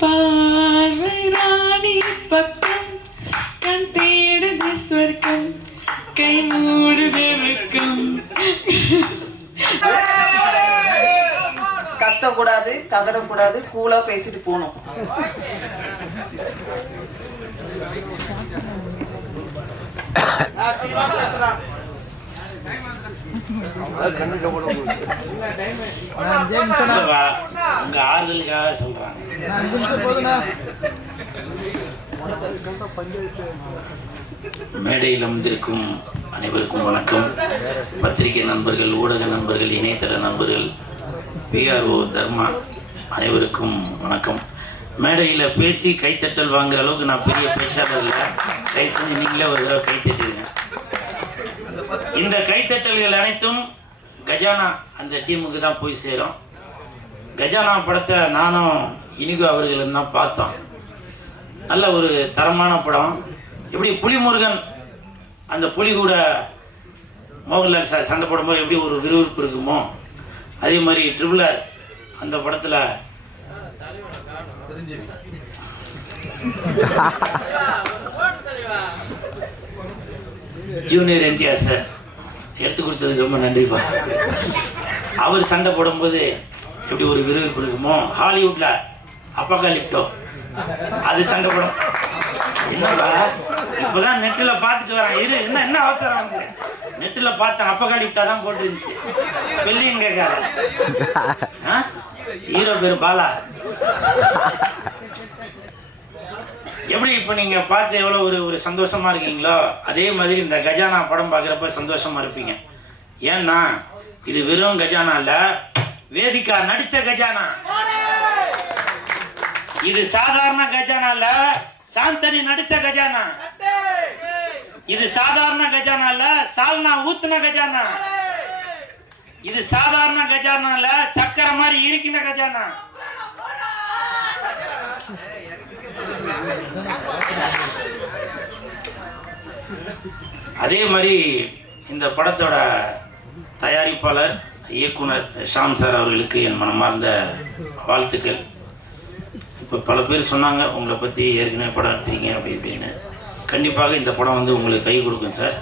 பார்வை ராணி பக்கம் கண் தேடுது சொர்க்கம் கை மூடுது வெக்கம். கத்தக்கூடாது, கதறக்கூடாது, கூலா பேசிட்டு போகணும். ஆறுதலுக்காக சொல்றாங்க. மேடையில் அமர்ந்திருக்கும் அனைவருக்கும் வணக்கம். பத்திரிகை நண்பர்கள், ஊடக நண்பர்கள், இணையதள நண்பர்கள், பிஆர்ஓ தர்மா அனைவருக்கும் வணக்கம். மேடையில் பேசி கைத்தட்டல் வாங்குற அளவுக்கு நான் பெரிய பேச்சாளர் இல்லை. கை செஞ்சு நீங்களே ஒரு தடவை கைத்தட்டிடுங்க. இந்த கைத்தட்டல்கள் அனைத்தும் கஜானா அந்த டீமுக்கு தான் போய் சேரும். கஜானா படத்தை நானும் இனிகோ அவர்களும் தான் பார்த்தோம். நல்ல ஒரு தரமான படம். எப்படி புலிமுருகன் அந்த புலி கூட மோகன்லால் சார் சண்டை போடும்போது எப்படி ஒரு விறுவிறுப்பு இருக்குமோ, அதே மாதிரி ட்ரிபிள்ஆர் அந்த படத்தில் ஜூனியர் என்டிஆர் சார் எடுத்து கொடுத்ததுக்கு ரொம்ப நன்றிப்பா. அவர் சண்டை போடும்போது எப்படி ஒரு விறுவிறுப்பு இருக்குமோ, ஹாலிவுட்ல அப்பகாலிப்டோ அது சண்டை போடும். என்னடா இப்போதான் நெட்டில் பார்த்துட்டு வரேன், இரு என்ன அவசரம் வந்து நெட்டில் பார்த்தேன், அப்பகாலிப்டா தான் போட்டுருந்துச்சு, ஸ்பெல்லிங் கேட்காத. ஹீரோ பேர் பாலா. எப்படி இப்போ நீங்கள் பார்த்து எவ்வளோ ஒரு சந்தோஷமாக இருக்கீங்களோ, அதே மாதிரி இந்த கஜானா படம் பார்க்குறப்ப சந்தோஷமாக இருப்பீங்க. ஏன்னா இது வெறும் கஜானா இல்லை, வேதிகா நடித்த கஜானா. இது சாதாரண கஜானா இல்ல, சாந்தனி நடித்த கஜானா. இது சாதாரண கஜானா இல்ல, சால்னா ஊத்துன கஜானா. இது சாதாரண கஜானா இல்ல, சக்கரை மாதிரி இருக்கின கஜானா. அதே மாதிரி இந்த படத்தோட தயாரிப்பாளர் இயக்குனர் ஷாம் சார் அவர்களுக்கு என் மனமார்ந்த வாழ்த்துக்கள். இப்போ பல பேர் சொன்னாங்க உங்களை பற்றி ஏற்கனவே படம் எடுத்துறீங்க அப்படி இப்படின்னு. கண்டிப்பாக இந்த படம் வந்து உங்களுக்கு கை கொடுக்கும் சார்.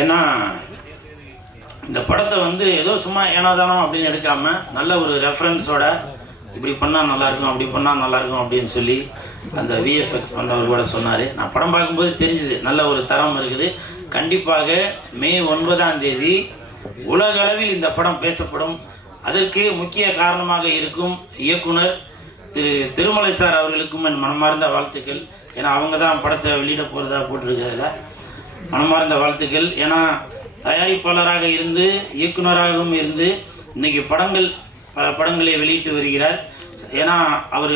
ஏன்னா இந்த படத்தை வந்து ஏதோ சும்மா ஏனாதானோ அப்படின்னு எடுக்காமல் நல்ல ஒரு ரெஃபரன்ஸோட இப்படி பண்ணால் நல்லாயிருக்கும், அப்படி பண்ணால் நல்லாயிருக்கும் அப்படின்னு சொல்லி அந்த விஎஃப்எக்ஸ் பண்ணவர் கூட சொன்னார். நான் படம் பார்க்கும்போது தெரிஞ்சுது நல்ல ஒரு தரம் இருக்குது. கண்டிப்பாக மே 9 உலக அளவில் இந்த படம் பேசப்படும். அதற்கு முக்கிய காரணமாக இருக்கும் இயக்குனர் திருமலை சார் அவர்களுக்கும் என் மனமார்ந்த வாழ்த்துக்கள். ஏன்னா அவங்க தான் படத்தை வெளியிட போகிறதா போட்டிருக்கிறதுல மனமார்ந்த வாழ்த்துக்கள். ஏன்னா தயாரிப்பாளராக இருந்து இயக்குனராகவும் இருந்து இன்றைக்கி பல படங்களை வெளியிட்டு வருகிறார். ஏன்னா அவர்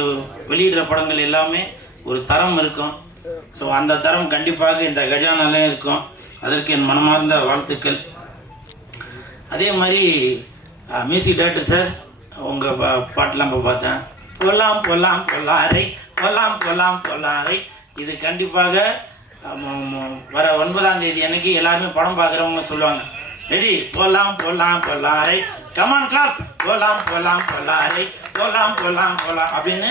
வெளியிடுற படங்கள் எல்லாமே ஒரு தரம் இருக்கும். ஸோ அந்த தரம் கண்டிப்பாக இந்த கஜானாலையும் இருக்கும். அதற்கு என் மனமார்ந்த வாழ்த்துக்கள். அதே மாதிரி மியூசிக் டைரக்டர் சார் உங்கள் பாட்டெலாம் இப்போ பார்த்தேன். பொல்லாம் பொல்லாம் பொல்லாரை பொல்லாம் பொல்லாம் பொல்லாரை. இது கண்டிப்பாக வர 9 அன்னைக்கு எல்லாருமே படம் பார்க்குறவங்க சொல்லுவாங்க, ரெடி போலாம் போலாம் பொல்லாரை, கமான் கிளாஸ், போலாம் போலாம் பொல்லாரை, போலாம் போலாம் போலாம் அப்படின்னு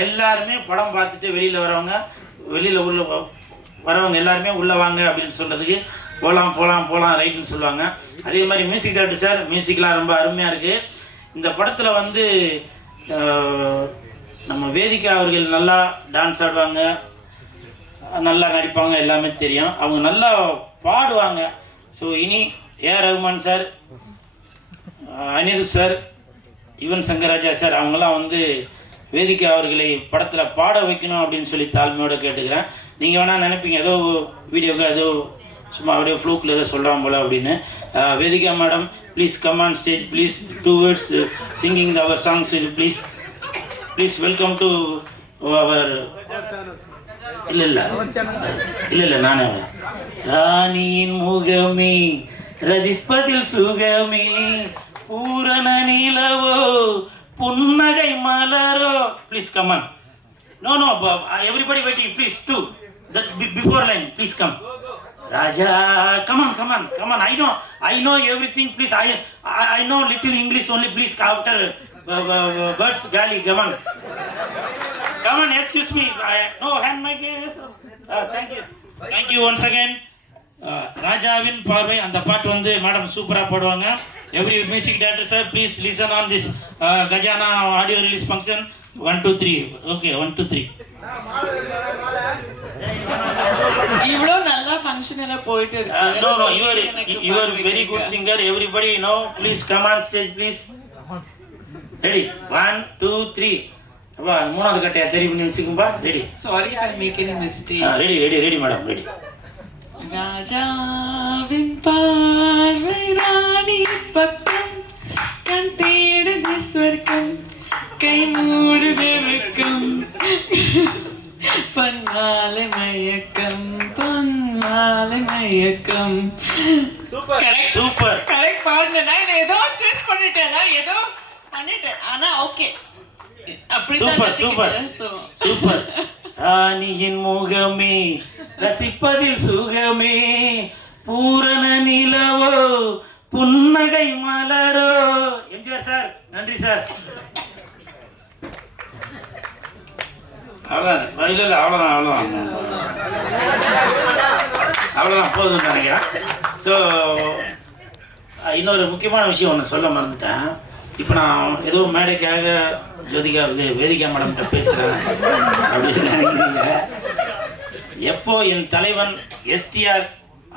எல்லாருமே படம் பார்த்துட்டு வெளியில் உள்ள வரவங்க எல்லாருமே உள்ளே வாங்க அப்படின்னு சொல்கிறதுக்கு போகலாம் போகலாம் போகலாம் ரைட்னு சொல்லுவாங்க. அதே மாதிரி மியூசிக் டைரக்டர் சார் மியூசிக்லாம் ரொம்ப அருமையாக இருக்குது. இந்த படத்தில் வந்து நம்ம வேதிகா அவர்கள் நல்லா டான்ஸ் ஆடுவாங்க, நல்லா நடிப்பாங்க, எல்லாமே தெரியும். அவங்க நல்லா பாடுவாங்க. ஸோ இனி AR Rahman sir, Anirudh sir, Yuvan Shankar Raja sir அவங்களாம் வந்து வேதிகா அவர்களை படத்தில் பாட வைக்கணும் அப்படின்னு சொல்லி தாழ்மையோடு கேட்டுக்கிறேன். நீங்கள் வேணால் நினைப்பீங்க ஏதோ வீடியோக்கு ஏதோ சும்மா அப்படியே ஃப்ளூக்கில் ஏதோ சொல்கிறான் போல அப்படின்னு. Vedika madam please come on stage please, 2 words singing our songs please welcome to our இல்லை நானே ராணியின் முகமே ரதிஸ்பதில் சுகமே பூரண நிலவோ புன்னகை மலரோ. Please come on. No, everybody waiting. Please, two. That before line. Please come. Raja, come on. I know everything. Please, I know little English only. Please, after birds gali come on excuse me no hand mic thank you once again ராஜாவின் பார்வை அந்த பாட்டு வந்து madam சூப்பரா பாடுவாங்க every music director sir please listen on this Khazana audio release function 1 2 3 okay 1 2 3 இவ்வளோ நல்லா function எல்லாம் போயிட்டு இருக்கு no you are very good singer everybody know please come on stage please ready 1 2 3 அப்பா மூணாவது கட்டையா தெரியும் நினைச்சுக்கும்பா ready sorry if I make any mistake ready madam ready ராஜாவின் பார்வை ராணி பக்கம் கண் தேடுது சொர்க்கம் கை மூடுது வெக்கம் பொன்மாலை மயக்கம் பொன்மாலை மயக்கம் சூப்பர் கரெக்ட் பாடுனா ஏதோ ட்விஸ்ட் பண்ணிட்டேன் ஆனா ஓகே சூப்பர் ராணியின் முகமே ரசிப்பதில் சுகமே பூரண நிலவோ புன்னகை மலரோ எம்ஜிஆர் சார் நன்றி சார் அவ்வளோதான் போதும்னு நினைக்கிறேன் ஸோ இன்னொரு முக்கியமான விஷயம் ஒன்று சொல்ல மறந்துட்டேன் இப்போ நான் ஏதோ மேடைக்காக வேதிகா மேடம்கிட்ட பேசுகிறேன் அப்படின்னு நினைக்கிறீங்க எப்போ என் தலைவன் எஸ்டிஆர்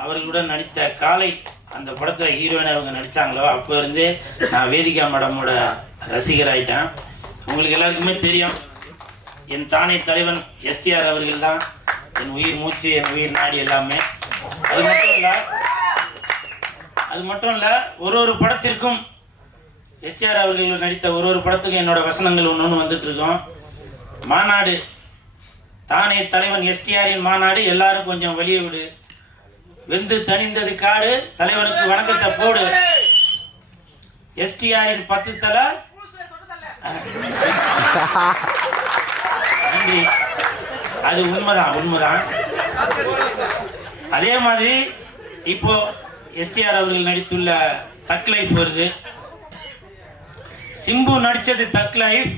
அவர்களுடன் நடித்த காலை அந்த படத்தை ஹீரோயின் அவங்க நடித்தாங்களோ அப்போ இருந்தே நான் வேதிகா மேடமோட ரசிகராயிட்டேன் உங்களுக்கு எல்லாருக்குமே தெரியும் என் தானே தலைவன் எஸ்டிஆர் அவர்கள் தான் என் உயிர் மூச்சு என் உயிர் நாடி எல்லாமே அது மட்டும் இல்லை ஒரு படத்திற்கும் எஸ்டிஆர் அவர்கள் நடித்த ஒரு படத்துக்கும் என்னோட வசனங்கள் ஒன்று வந்துட்டு இருக்கோம் மாநாடு தானே தலைவன் எஸ்டிஆரின் மாநாடு எல்லாரும் கொஞ்சம் வெளியே விடு வெந்து தணிந்தது காடு தலைவனுக்கு வணக்கத்தை போடு எஸ்டிஆரின் 10 தலை நன்றி அது உண்மைதான் அதே மாதிரி இப்போ எஸ்டிஆர் அவர்கள் நடித்துள்ள தக் லைஃப் வருது சிம்பு நடிச்சது தக் லைஃப்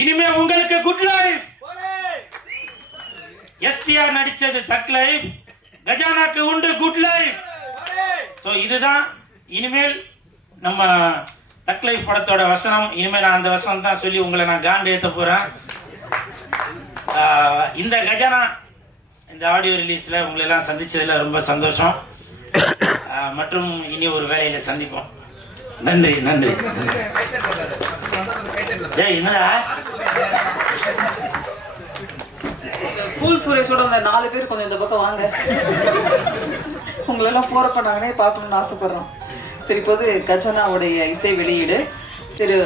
இனிமே உங்களுக்கு குட் லைஃப் எஸ்டிஆர் நடிச்சது தக் லைஃப் கஜானாக்கு உண்டு குட் லைஃப் ஸோ இதுதான் இனிமேல் நம்ம தக் லைஃப் படத்தோட வசனம் இனிமேல் நான் அந்த வசனம் தான் சொல்லி உங்களை நான் காண்டு ஏற்ற போகிறேன் இந்த கஜானா இந்த ஆடியோ ரிலீஸில் உங்களெல்லாம் சந்தித்ததில் ரொம்ப சந்தோஷம் மற்றும் இனி ஒரு வேலையில் சந்திப்போம் நன்றி ஏய் என்னடா பூல் சுரேஷோட அந்த 4 பேர் கொஞ்சம் இந்த பக்கம் வாங்க உங்களெல்லாம் போறப்ப நாங்களே பார்க்கணும்னு ஆசைப்படுறோம் சரி இப்போது கஜானாவுடைய இசை வெளியீடு திரு